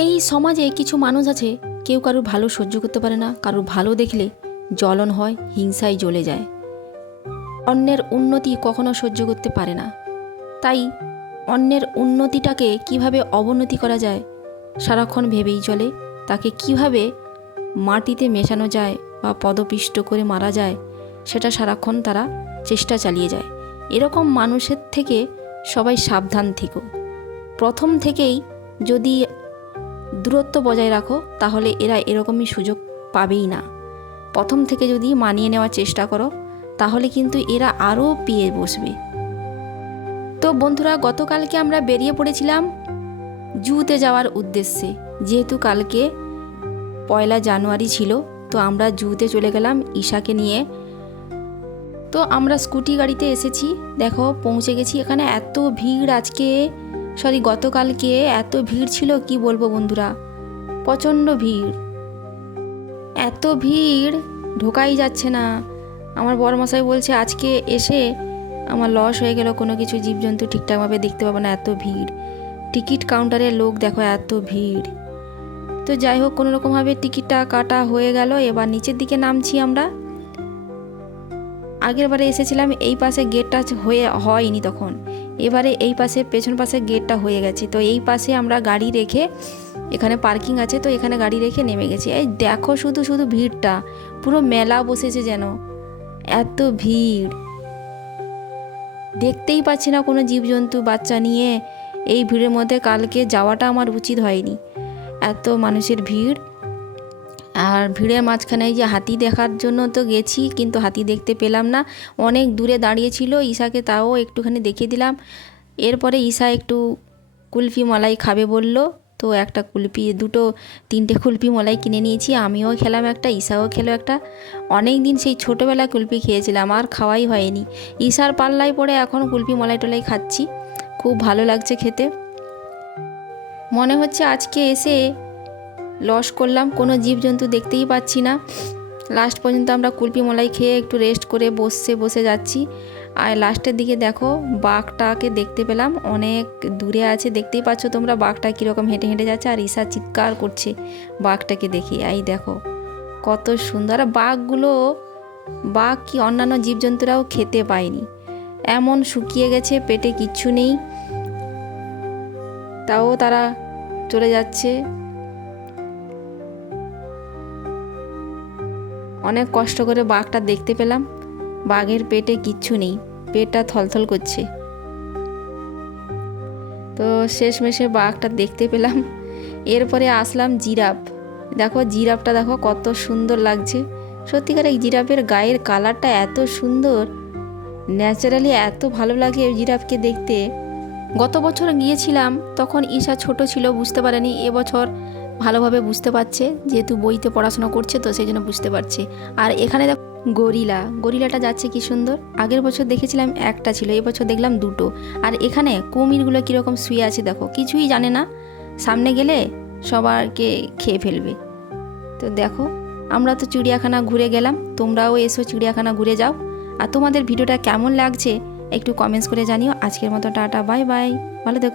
এই সমাজে কিছু মানুষ আছে, কেউ কারোর ভালো সহ্য করতে পারে না, কারোর ভালো দেখলে জ্বলন হয়, হিংসায় জ্বলে যায়। অন্যের উন্নতি কখনো সহ্য করতে পারে না, তাই অন্যের উন্নতিটাকে কিভাবে অবনতি করা যায় সারাক্ষণ ভেবেই চলে। তাকে কিভাবে মাটিতে মেশানো যায় বা পদপিষ্ট করে মারা যায় সেটা সারাক্ষণ তারা চেষ্টা চালিয়ে যায়। এরকম মানুষের থেকে সবাই সাবধান থেকো। প্রথম থেকেই যদি দূরত্ব বজায় রাখো তাহলে এরা এরকমই সুযোগ পাবেই না। প্রথম থেকে যদি মানিয়ে নেওয়ার চেষ্টা করো তাহলে কিন্তু এরা আরও পেয়ে বসবে। তো বন্ধুরা, গতকালকে আমরা বেরিয়ে পড়েছিলাম জুতে যাওয়ার উদ্দেশ্যে। যেহেতু কালকে 1 জানুয়ারি ছিল, তো আমরা জুতে চলে গেলাম ঈশাকে নিয়ে। তো আমরা স্কুটি গাড়িতে এসেছি, দেখো পৌঁছে গেছি। এখানে এত ভিড় গতকালকে এত ভিড় ছিল কি বলবো বন্ধুরা, প্রচণ্ড ভিড়। এত ভিড় ঢোকাই যাচ্ছে না। আমার বড়মশাই বলছে আজকে এসে আমার লস হয়ে গেল, কোনো কিছু জীবজন্তু ঠিকঠাকভাবে দেখতে পাবো না, এত ভিড়। টিকিট কাউন্টারের লোক দেখো এত ভিড়। তো যাই হোক, কোনোরকমভাবে টিকিটটা কাটা হয়ে গেল। এবার নিচের দিকে নামছি আমরা। আগের বারে এসেছিলাম এই পাশে গেটটা হয়নি তখন, এবারে এই পাশে পেছন পাশে গেটটা হয়ে গেছে। তো এই পাশে আমরা গাড়ি রেখে, এখানে পার্কিং আছে, তো এখানে গাড়ি রেখে নেমে গেছি। এই দেখো শুধু শুধু ভিড়টা, পুরো মেলা বসেছে যেন, এত ভিড়। দেখতেই পাচ্ছি না কোনো জীবজন্তু বাচ্চা নিয়ে। এই ভিড়ের মধ্যে কালকে যাওয়াটা আমার উচিত হয়নি, এত মানুষের ভিড়। আর ভিড়ের মাঝখানে যে হাতি দেখার জন্য তো গেছি, কিন্তু হাতি দেখতে পেলাম না, অনেক দূরে দাঁড়িয়েছিল। ঈশাকে তাও একটুখানি দেখিয়ে দিলাম। এরপরে ঈশা একটু কুলফি মলাই খাবে বলল, তো একটা কুলফি, 3টে কুলফি মলাই কিনে নিয়েছি। আমিও খেলাম একটা, ঈশাও খেলো একটা। অনেক দিন সেই ছোটোবেলা কুলফি খেয়েছিলাম, আর খাওয়াই হয়নি। ঈশার পাল্লায় পড়ে এখন কুলফি মলাই টলাই খাচ্ছি, খুব ভালো লাগছে খেতে। মনে হচ্ছে আজকে এসে লস করলাম, কোনো জীবজন্তু দেখতেই পাচ্ছি না। লাস্ট পর্যন্ত আমরা কুলফি মলাই খেয়ে একটু রেস্ট করে বসে যাচ্ছি। আর লাস্টের দিকে দেখো বাঘটাকে দেখতে পেলাম, অনেক দূরে আছে, দেখতেই পাচ্ছ তোমরা বাঘটা কীরকম হেঁটে হেঁটে যাচ্ছে। আর ঈশা চিৎকার করছে বাঘটাকে দেখে। এই দেখো কত সুন্দর। বাঘ কি অন্যান্য জীবজন্তুরাও খেতে পায়নি, এমন শুকিয়ে গেছে, পেটে কিচ্ছু নেই, তাও তারা চলে যাচ্ছে। অনেক কষ্ট করে বাঘটা দেখতে পেলাম, বাঘের পেটে কিচ্ছু নেই, পেটটা থলথল করছে। তো শেষমেশে বাঘটা দেখতে পেলাম। এরপরে আসলাম জিরাফ। দেখো জিরাফটা দেখো কত সুন্দর লাগছে। সত্যিকার এই জিরাফের গায়ের কালারটা এত সুন্দর, ন্যাচারালি এত ভালো লাগে জিরাফকে দেখতে। গত বছর গিয়েছিলাম, তখন ঈশা ছোট ছিল, বুঝতে পারেনি। এবছর ভালোভাবে বুঝতে পারছে, যেহেতু বইতে পড়াশোনা করছে, তো সেই জন্য বুঝতে পারছে। আর এখানে দেখো গরিলাটা যাচ্ছে কি সুন্দর। আগের বছর দেখেছিলাম একটা ছিল, এবছর দেখলাম 2টো। আর এখানে কুমিরগুলো কীরকম শুয়ে আছে দেখো, কিছুই জানে না, সামনে গেলে সবাইকে খেয়ে ফেলবে। তো দেখো, আমরা তো চিড়িয়াখানা ঘুরে গেলাম, তোমরাও এসো চিড়িয়াখানা ঘুরে যাও। আর তোমাদের ভিডিওটা কেমন লাগছে একটু কমেন্টস করে জানিও। আজকের মতো টাটা, বাই বাই, ভালো থেকো।